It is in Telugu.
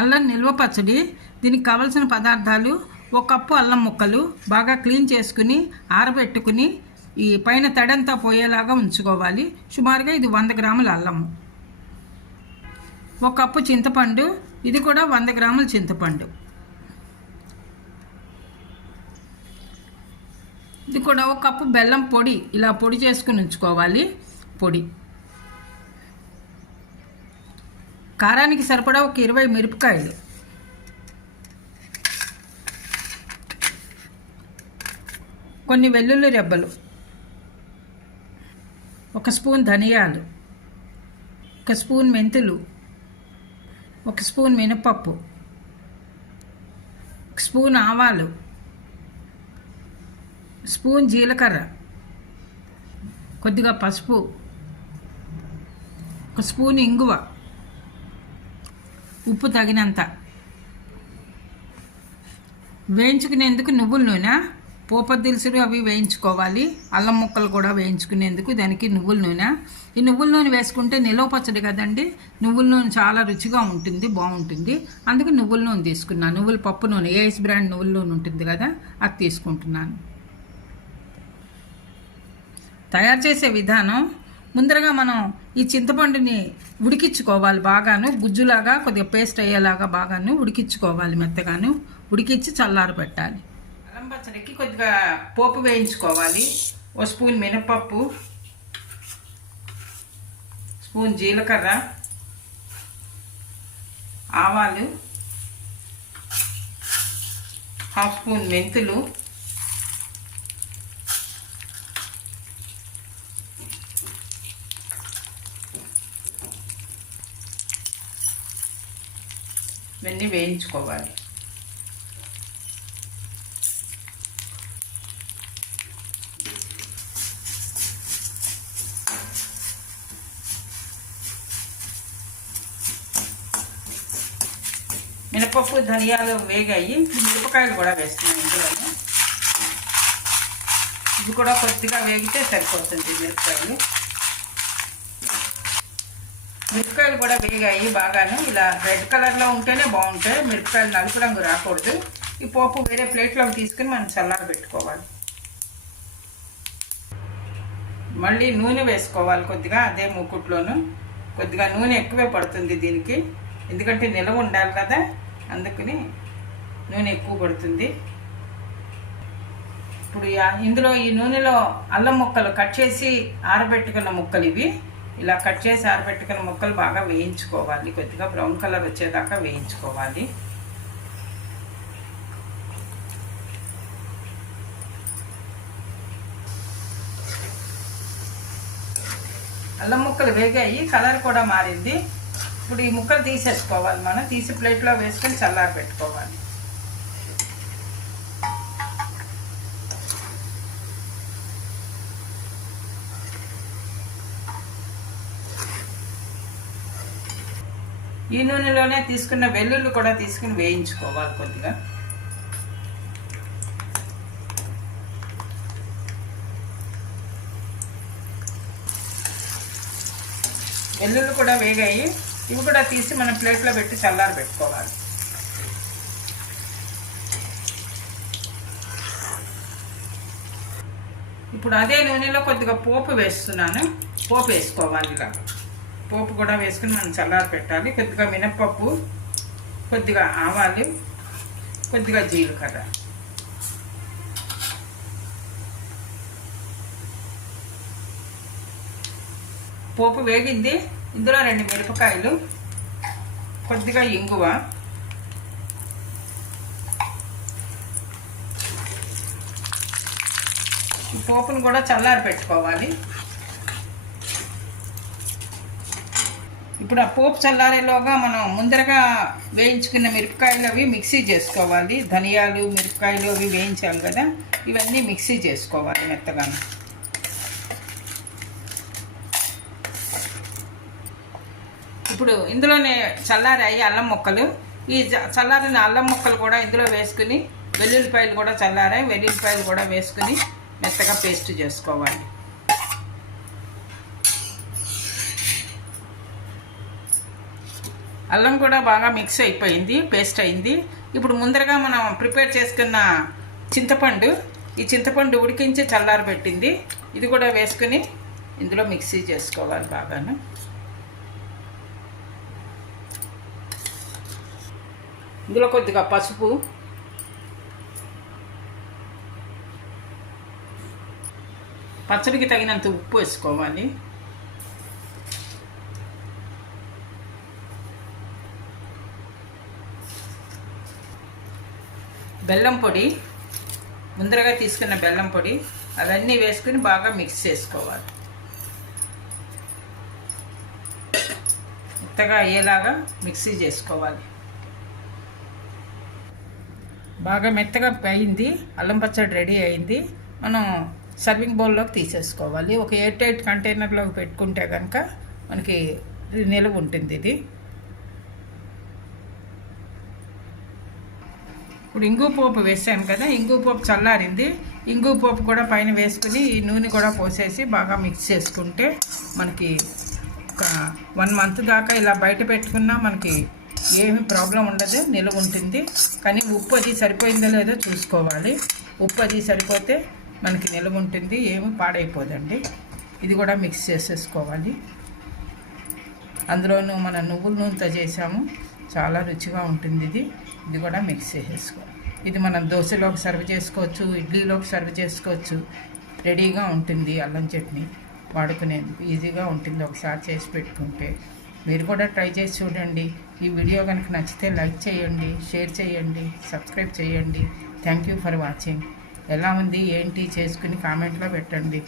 అల్లం నిల్వ పచ్చడి దీనికి కావలసిన పదార్థాలు ఒక కప్పు అల్లం ముక్కలు బాగా క్లీన్ చేసుకుని ఆరబెట్టుకుని ఈ పైన తడంతా పోయేలాగా ఉంచుకోవాలి. సుమారుగా ఇది వంద గ్రాముల అల్లము ఒక కప్పు చింతపండు ఇది కూడా వంద గ్రాముల చింతపండు. ఇది కూడా ఒక కప్పు బెల్లం పొడి ఇలా పొడి చేసుకుని ఉంచుకోవాలి. పొడి. కారానికి సరిపడా ఒక ఇరవై మిరపకాయలు. కొన్ని వెల్లుల్లి రెబ్బలు. ఒక స్పూన్ ధనియాలు. ఒక స్పూన్ మెంతులు. ఒక స్పూన్ మినపప్పు. ఒక స్పూన్ ఆవాలు. స్పూన్ జీలకర్ర. కొద్దిగా పసుపు. ఒక స్పూన్ ఇంగువ. ఉప్పు తగినంత. వేయించుకునేందుకు నువ్వుల నూనె పోప దినుసులు అవి వేయించుకోవాలి. అల్లం ముక్కలు కూడా వేయించుకునేందుకు దానికి నువ్వుల నూనె. ఈ నువ్వుల నూనె వేసుకుంటే నిలవ పచ్చడి కదండి? నువ్వుల నూనె చాలా రుచిగా ఉంటుంది బాగుంటుంది. అందుకు నువ్వుల నూనె తీసుకున్నాను నువ్వుల పప్పు నూనె ఏఎస్ బ్రాండ్ నువ్వుల నూనె ఉంటుంది కదా అది తీసుకుంటున్నాను. తయారు చేసే విధానం ముందరగా మనం ఈ చింతపండుని ఉడికించుకోవాలి బాగాను గుజ్జులాగా కొద్దిగా పేస్ట్ అయ్యేలాగా బాగాను ఉడికించుకోవాలి మెత్తగాను. ఉడికించి చల్లారు పెట్టాలి. అల్లం పచ్చడికి కొద్దిగా పోపు వేయించుకోవాలి. ఓ స్పూన్ మినపప్పు స్పూన్ జీలకర్ర ఆవాలు హాఫ్ స్పూన్ మెంతులు ఇవన్నీ వేయించుకోవాలి. మినపప్పు ధనియాలు వేగాయి. మిరపకాయలు కూడా వేస్తున్నాను ఇందులోనే. ఇది కూడా కొద్దిగా వేగితే సరిపోతుంది మిరపకాయలు. మిరపకాయలు కూడా వేగాయి బాగాను. ఇలా రెడ్ కలర్లో ఉంటేనే బాగుంటాయి. మిరపకాయలు నలుపు రంగు రాకూడదు. ఈ పోపు వేరే ప్లేట్లోకి తీసుకుని మనం చల్లార పెట్టుకోవాలి. మళ్ళీ నూనె వేసుకోవాలి కొద్దిగా అదే మూకుట్లోను. కొద్దిగా నూనె ఎక్కువే పడుతుంది దీనికి. ఎందుకంటే నిలవ ఉండాలి కదా అందుకని నూనె ఎక్కువ పడుతుంది. ఇప్పుడు ఇందులో ఈ నూనెలో అల్లం ముక్కలు కట్ చేసి ఆరబెట్టుకున్న ముక్కలు ఇవి. ఇలా కట్ చేసి ఆరబెట్టుకున్న ముక్కలు బాగా వేయించుకోవాలి. కొద్దిగా బ్రౌన్ కలర్ వచ్చేదాకా వేయించుకోవాలి. అల్లం ముక్కలు వేగాయి కలర్ కూడా మారింది. ఇప్పుడు ఈ ముక్కలు తీసేసుకోవాలి మనం. తీసి ప్లేట్లో వేసుకొని చల్లారి పెట్టుకోవాలి ఈ నూనెలోనే తీసుకున్న వెల్లుల్లి కూడా తీసుకుని వేయించుకోవాలి కొద్దిగా. వెల్లుల్లి కూడా వేగాయి. ఇవి కూడా తీసి మనం ప్లేట్లో పెట్టి చల్లారి పెట్టుకోవాలి. ఇప్పుడు అదే నూనెలో కొద్దిగా పోపు వేస్తున్నాను. పోపు వేసుకోవాలి ఇలా. పోపు కూడా వేసుకుని మనం చల్లారి పెట్టాలి. కొద్దిగా మినప్పప్పు కొద్దిగా ఆవాలు కొద్దిగా జీలకర్ర. పోపు వేగింది. ఇందులో రెండు మిరపకాయలు కొద్దిగా ఇంగువ. పోపును కూడా చల్లారి పెట్టుకోవాలి. ఇప్పుడు ఆ పోపు చల్లారేలోగా మనం ముందరగా వేయించుకున్న మిరపకాయలు అవి మిక్సీ చేసుకోవాలి. ధనియాలు మిరపకాయలు అవి వేయించాలి కదా. ఇవన్నీ మిక్సీ చేసుకోవాలి మెత్తగాను. ఇప్పుడు ఇందులోనే చల్లారాయి అల్లం ముక్కలు. ఈ చల్లారిన అల్లం ముక్కలు కూడా ఇందులో వేసుకుని వెల్లుల్లిపాయలు కూడా చల్లారాయి వెల్లుల్లిపాయలు కూడా వేసుకుని మెత్తగా పేస్ట్ చేసుకోవాలి. అల్లం కూడా బాగా మిక్స్ అయిపోయింది పేస్ట్ అయింది. ఇప్పుడు ముందరగా మనం ప్రిపేర్ చేసుకున్న చింతపండు ఈ చింతపండు ఉడికించి చల్లారబెట్టింది ఇది కూడా వేసుకుని ఇందులో మిక్సీ చేసుకోవాలి బాగాను. ఇందులో కొద్దిగా పసుపు. పచ్చడికి తగినంత ఉప్పు వేసుకోవాలి. బెల్లం పొడి ముందరగా తీసుకున్న బెల్లం పొడి అవన్నీ వేసుకుని బాగా మిక్స్ చేసుకోవాలి. మెత్తగా అయ్యేలాగా మిక్సీ చేసుకోవాలి. బాగా మెత్తగా అయింది అల్లం పచ్చడి రెడీ అయింది. మనం సర్వింగ్ బౌల్లోకి తీసేసుకోవాలి. ఒక ఎయిర్ టైట్ కంటైనర్లోకి పెట్టుకుంటే కనుక మనకి నిలువ ఉంటుంది ఇది. ఇప్పుడు ఇంగు పోపు వేసాను కదా ఇంగు పోపు చల్లారింది. ఇంగు పోపు కూడా పైన వేసుకుని ఈ నూనె కూడా పోసేసి బాగా మిక్స్ చేసుకుంటే మనకి ఒక వన్ మంత్ దాకా ఇలా బయట పెట్టుకున్నా మనకి ఏమి ప్రాబ్లం ఉండదు నిలువ ఉంటుంది. కానీ ఉప్పు అది సరిపోయిందో లేదో చూసుకోవాలి. ఉప్పు అది సరిపోతే మనకి నిలువ ఉంటుంది ఏమి పాడైపోదండి. ఇది కూడా మిక్స్ చేసేసుకోవాలి. అందులోనూ మన నువ్వుల నూనెతో చేసాము చాలా రుచిగా ఉంటుంది ఇది. ఇది కూడా మిక్స్ చేసేసుకోవాలి ఇది మనం దోశలోకి సర్వ్ చేసుకోవచ్చు ఇడ్లీలోకి సర్వ్ చేసుకోవచ్చు. రెడీగా ఉంటుంది అల్లం చట్నీ. వాడుకునేందుకు ఈజీగా ఉంటుంది ఒకసారి చేసి పెట్టుకుంటే. మీరు కూడా ట్రై చేసి చూడండి. ఈ వీడియో కనుక నచ్చితే లైక్ చేయండి షేర్ చేయండి సబ్స్క్రైబ్ చేయండి. థ్యాంక్ యూ ఫర్ వాచింగ్ ఎలా ఉంది ఏంటి చేసుకుని కామెంట్లో పెట్టండి.